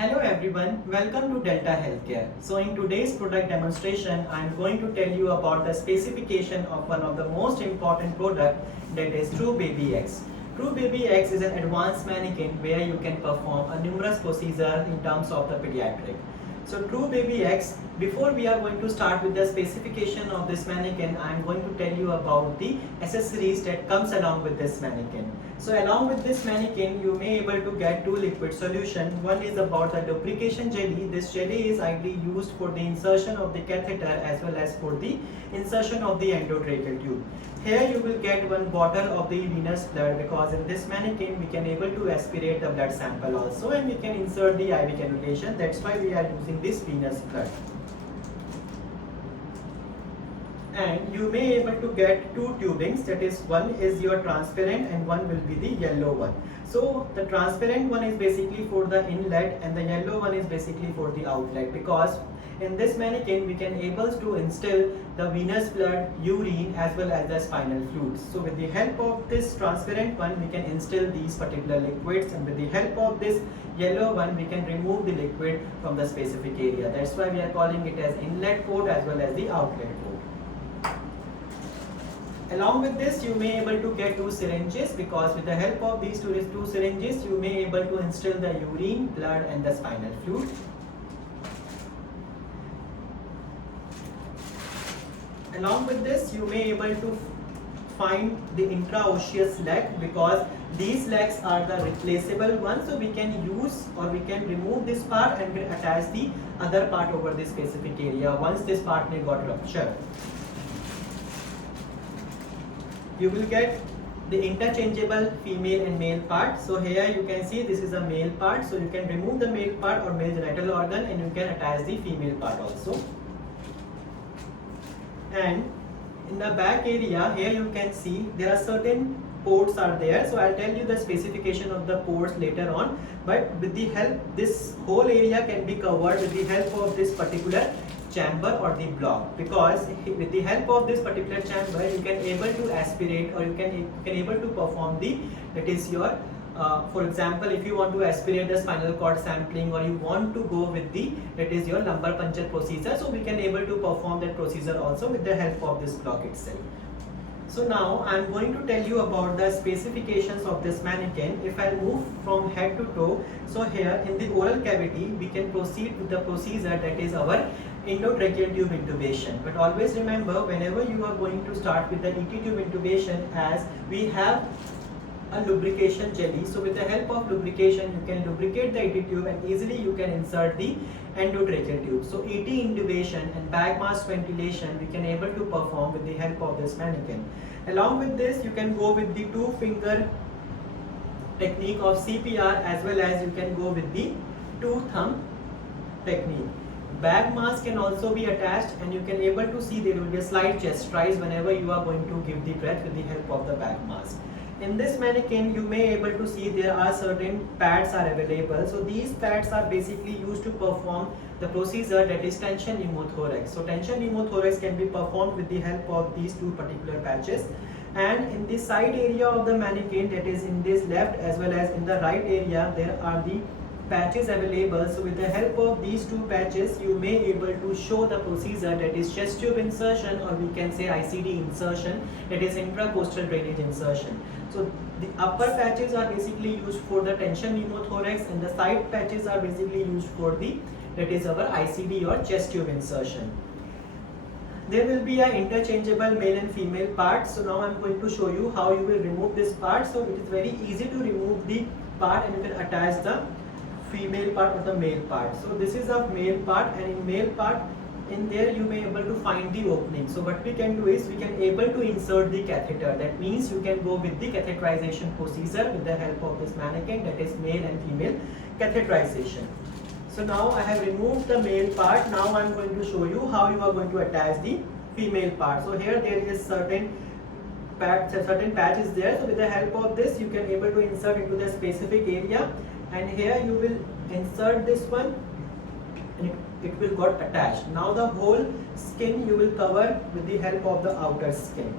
Hello everyone, welcome to Delta Healthcare. So in today's product demonstration, I am going to tell you about the specification of one of the most important product, that is TruBaby X. TruBaby X is an advanced mannequin where you can perform a numerous procedure in terms of the pediatric. So TruBaby X, before we are going to start with the specification of this mannequin, I am going to tell you about the accessories that comes along with this mannequin. So along with this mannequin, you may able to get two liquid solution. One is about the lubrication jelly. This jelly is ideally used for the insertion of the catheter as well as for the insertion of the endotracheal tube. Here you will get one bottle of the venous blood, because in this mannequin we can able to aspirate the blood sample also, and we can insert the IV cannulation. That's why we are using this venous blood. And you may able to get two tubings, that is, one is your transparent and one will be the yellow one. So the transparent one is basically for the inlet and the yellow one is basically for the outlet, because in this mannequin we can able to instill the venous blood, urine as well as the spinal fluids. So with the help of this transparent one we can instill these particular liquids, and with the help of this yellow one we can remove the liquid from the specific area. That's why we are calling it as inlet port as well as the outlet port. Along with this, you may able to get two syringes, because with the help of these two syringes, you may able to instill the urine, blood and the spinal fluid. Along with this, you may able to find the intraosseous leg, because these legs are the replaceable ones, so we can use or we can remove this part and can attach the other part over this specific area once this part may got ruptured. You will get the interchangeable female and male part. So here you can see this is a male part, so you can remove the male part or male genital organ and you can attach the female part also. And in the back area, here you can see there are certain ports are there, so I'll tell you the specification of the ports later on, but with the help, this whole area can be covered with the help of this particular chamber or the block, because with the help of this particular chamber you can able to aspirate or you can able to perform the, that is your for example, if you want to aspirate the spinal cord sampling or you want to go with the, that is your lumbar puncture procedure, so we can able to perform that procedure also with the help of this block itself. So now I am going to tell you about the specifications of this mannequin. If I move from head to toe, so here in the oral cavity we can proceed with the procedure, that is our endotracheal tube intubation. But always remember, whenever you are going to start with the ET tube intubation, as we have a lubrication jelly, so with the help of lubrication you can lubricate the ET tube and easily you can insert the endotracheal tube. So ET intubation and bag mask ventilation we can able to perform with the help of this mannequin. Along with this, you can go with the 2-finger technique of CPR as well as you can go with the 2-thumb technique. Bag mask can also be attached and you can able to see there will be a slight chest rise whenever you are going to give the breath with the help of the bag mask. In this mannequin you may able to see there are certain pads are available. So these pads are basically used to perform the procedure, that is tension pneumothorax. So tension pneumothorax can be performed with the help of these two particular patches. And in the side area of the mannequin, that is in this left as well as in the right area, there are the patches available. So with the help of these two patches you may able to show the procedure, that is chest tube insertion, or we can say ICD insertion, that is intracostal drainage insertion. So the upper patches are basically used for the tension pneumothorax and the side patches are basically used for the, that is our ICD or chest tube insertion. There will be an interchangeable male and female part. So now I am going to show you how you will remove this part. So it is very easy to remove the part and you can attach the female part or the male part. So this is a male part, and in male part, in there you may able to find the opening. So what we can do is we can able to insert the catheter. That means you can go with the catheterization procedure with the help of this mannequin, that is male and female catheterization. So now I have removed the male part. Now I am going to show you how you are going to attach the female part. So here there is certain patch is there. So with the help of this you can able to insert into the specific area, and here you will insert this one and it will got attached. Now the whole skin you will cover with the help of the outer skin.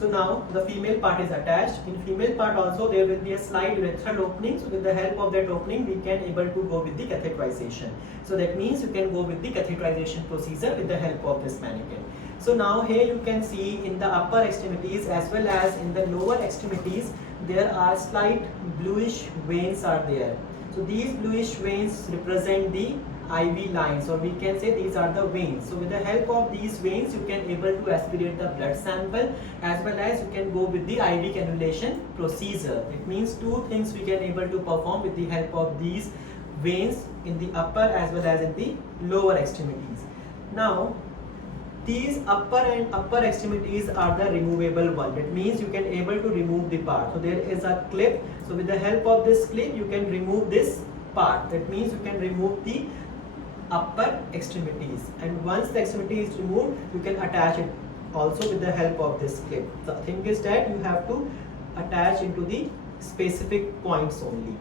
So now the female part is attached. In female part also there will be a slight urethral opening. So with the help of that opening we can able to go with the catheterization. So that means you can go with the catheterization procedure with the help of this mannequin. So now here you can see in the upper extremities as well as in the lower extremities there are slight bluish veins are there. So these bluish veins represent the IV lines, or we can say these are the veins. So with the help of these veins you can able to aspirate the blood sample as well as you can go with the IV cannulation procedure. It means two things we can able to perform with the help of these veins in the upper as well as in the lower extremities. Now these upper extremities are the removable one. That means you can able to remove the part. So there is a clip. So with the help of this clip you can remove this part. That means you can remove the upper extremities, and once the extremity is removed you can attach it also with the help of this clip. The thing is that you have to attach into the specific points only.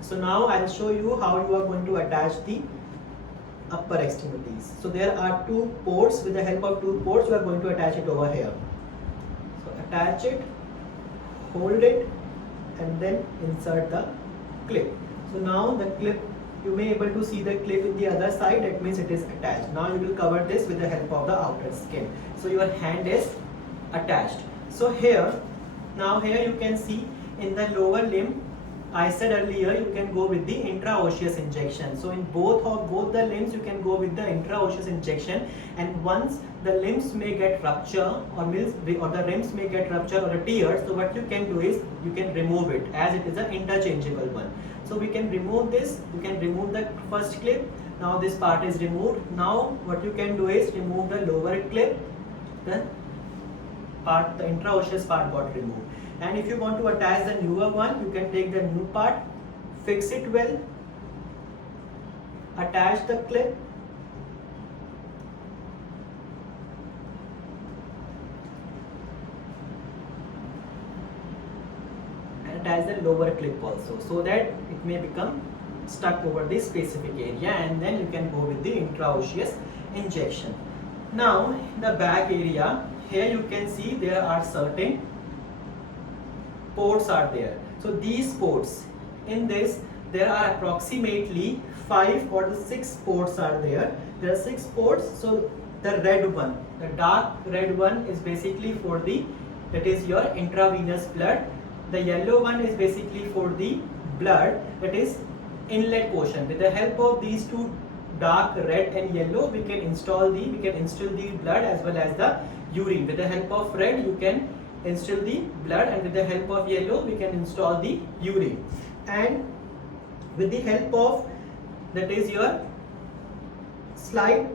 So now I'll show you how you are going to attach the upper extremities. So there are two ports. With the help of two ports you are going to attach it over here. So attach it, hold it, and then insert the clip. So now the clip, you may able to see the clip in the other side. That means it is attached. Now you will cover this with the help of the outer skin. So your hand is attached. So here, now here you can see in the lower limb, I said earlier you can go with the intraosseous injection. So in both the limbs you can go with the intraosseous injection, and once the limbs may get rupture or the limbs may get rupture or tear, so what you can do is you can remove it as it is an interchangeable one. So we can remove this, you can remove the first clip. Now this part is removed. Now what you can do is remove the lower clip, the intraosseous part got removed. And if you want to attach the newer one, you can take the new part, fix it well, attach the clip, and attach the lower clip also, so that it may become stuck over the specific area, and then you can go with the intraosseous injection. Now in the back area, here you can see there are certain ports are there. So these ports, in this there are approximately 5 or 6 ports are there. There are 6 ports. So the red one, the dark red one is basically for that is your intravenous blood. The yellow one is basically for the blood, that is inlet portion. With the help of these two, dark red and yellow, we can instill the blood as well as the urine. With the help of red you can instill the blood, and with the help of yellow we can install the urine. And with the help of, that is your slight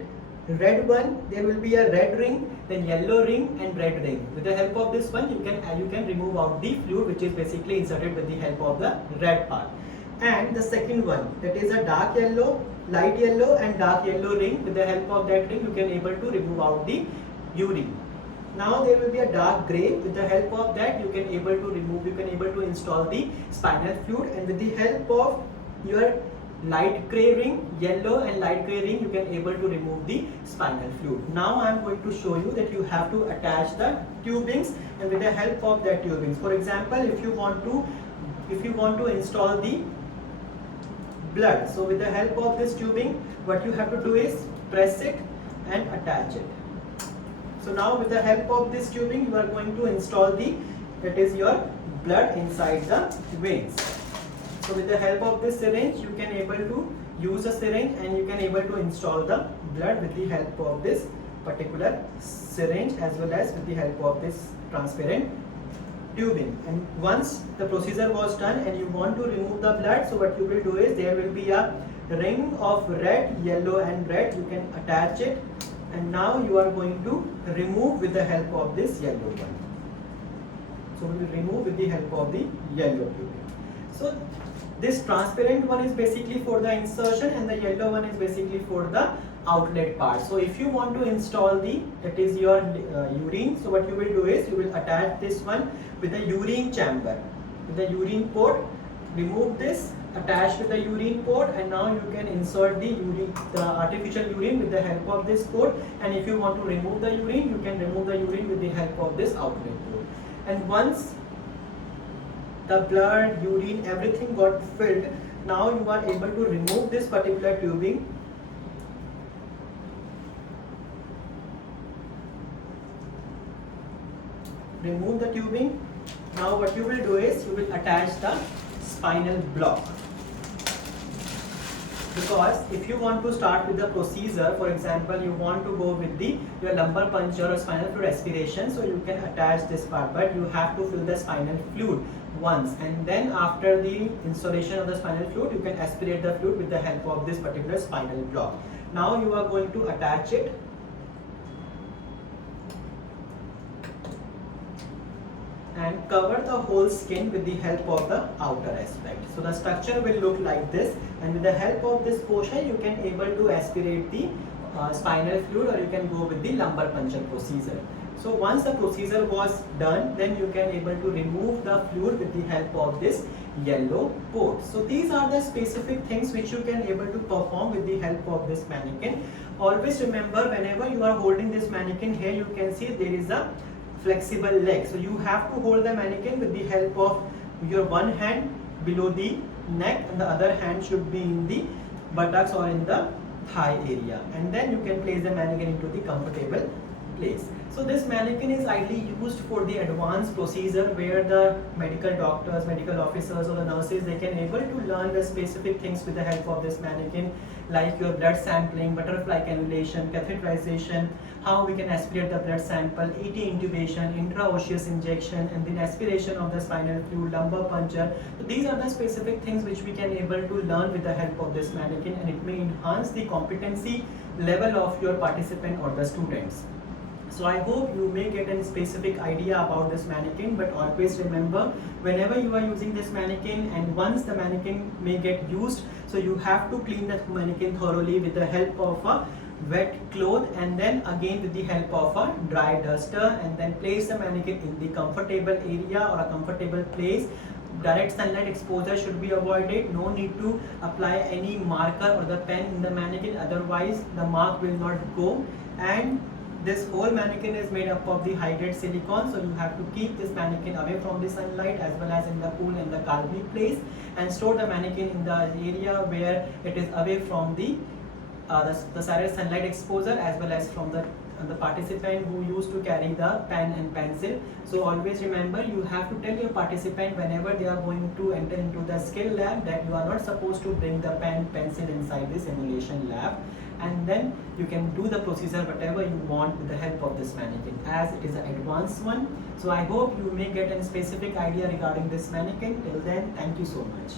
red one, there will be a red ring, then yellow ring and red ring. With the help of this one you can remove out the fluid which is basically inserted with the help of the red part. And the second one, that is a dark yellow, light yellow and dark yellow ring. With the help of that ring you can able to remove out the urine. Now there will be a dark grey. With the help of that you can able to install the spinal fluid, and with the help of your light grey ring, yellow and light grey ring, you can able to remove the spinal fluid. Now I am going to show you that you have to attach the tubings, and with the help of that tubings, for example, if you want to install the blood, so with the help of this tubing what you have to do is press it and attach it. So now with the help of this tubing you are going to install that is your blood inside the veins. So with the help of this syringe you can able to use a syringe, and you can able to install the blood with the help of this particular syringe as well as with the help of this transparent tubing. And once the procedure was done and you want to remove the blood, so what you will do is there will be a ring of red, yellow and red. You can attach it, and now you are going to remove with the help of this yellow one. So we will remove with the help of the yellow tubing. So this transparent one is basically for the insertion, and the yellow one is basically for the outlet part. So if you want to install that is your urine, so what you will do is you will attach this one with the urine chamber, with the urine port. Remove this, attach with the urine port, and now you can insert the artificial urine with the help of this port. And if you want to remove the urine, you can remove the urine with the help of this outlet port. and once the blood, urine, everything got filled, now you are able to remove this particular tubing. Remove the tubing. Now what you will do is you will attach the spinal block. Because if you want to start with the procedure, for example, you want to go with your lumbar puncture or spinal fluid aspiration, so you can attach this part, but you have to fill the spinal fluid once, and then after the installation of the spinal fluid, you can aspirate the fluid with the help of this particular spinal block. Now you are going to attach it. And cover the whole skin with the help of the outer aspect. So the structure will look like this, and with the help of this portion you can able to aspirate the spinal fluid, or you can go with the lumbar puncture procedure. So once the procedure was done, then you can able to remove the fluid with the help of this yellow port. So these are the specific things which you can able to perform with the help of this mannequin. Always remember, whenever you are holding this mannequin, here you can see there is a flexible leg. So you have to hold the mannequin with the help of your one hand below the neck, and the other hand should be in the buttocks or in the thigh area, and then you can place the mannequin into the comfortable place. So this mannequin is ideally used for the advanced procedure where the medical doctors, medical officers or the nurses, they can able to learn the specific things with the help of this mannequin, like your blood sampling, butterfly cannulation, catheterization, how we can aspirate the blood sample, ET intubation, intraosseous injection, and then aspiration of the spinal fluid, lumbar puncture. So these are the specific things which we can able to learn with the help of this mannequin, and it may enhance the competency level of your participant or the students. So I hope you may get a specific idea about this mannequin, but always remember, whenever you are using this mannequin and once the mannequin may get used, so you have to clean the mannequin thoroughly with the help of a wet cloth, and then again with the help of a dry duster, and then place the mannequin in the comfortable area or a comfortable place. Direct sunlight exposure should be avoided. No need to apply any marker or the pen in the mannequin, otherwise the mark will not go. And this whole mannequin is made up of the high-grade silicone, so you have to keep this mannequin away from the sunlight as well as in the cool and the calming place, and store the mannequin in the area where it is away from the direct sunlight exposure, as well as from the participant who used to carry the pen and pencil. So always remember, you have to tell your participant whenever they are going to enter into the skill lab that you are not supposed to bring the pen, pencil inside the simulation lab, and then you can do the procedure whatever you want with the help of this mannequin, as it is an advanced one. So I hope you may get a specific idea regarding this mannequin. Till then, thank you so much.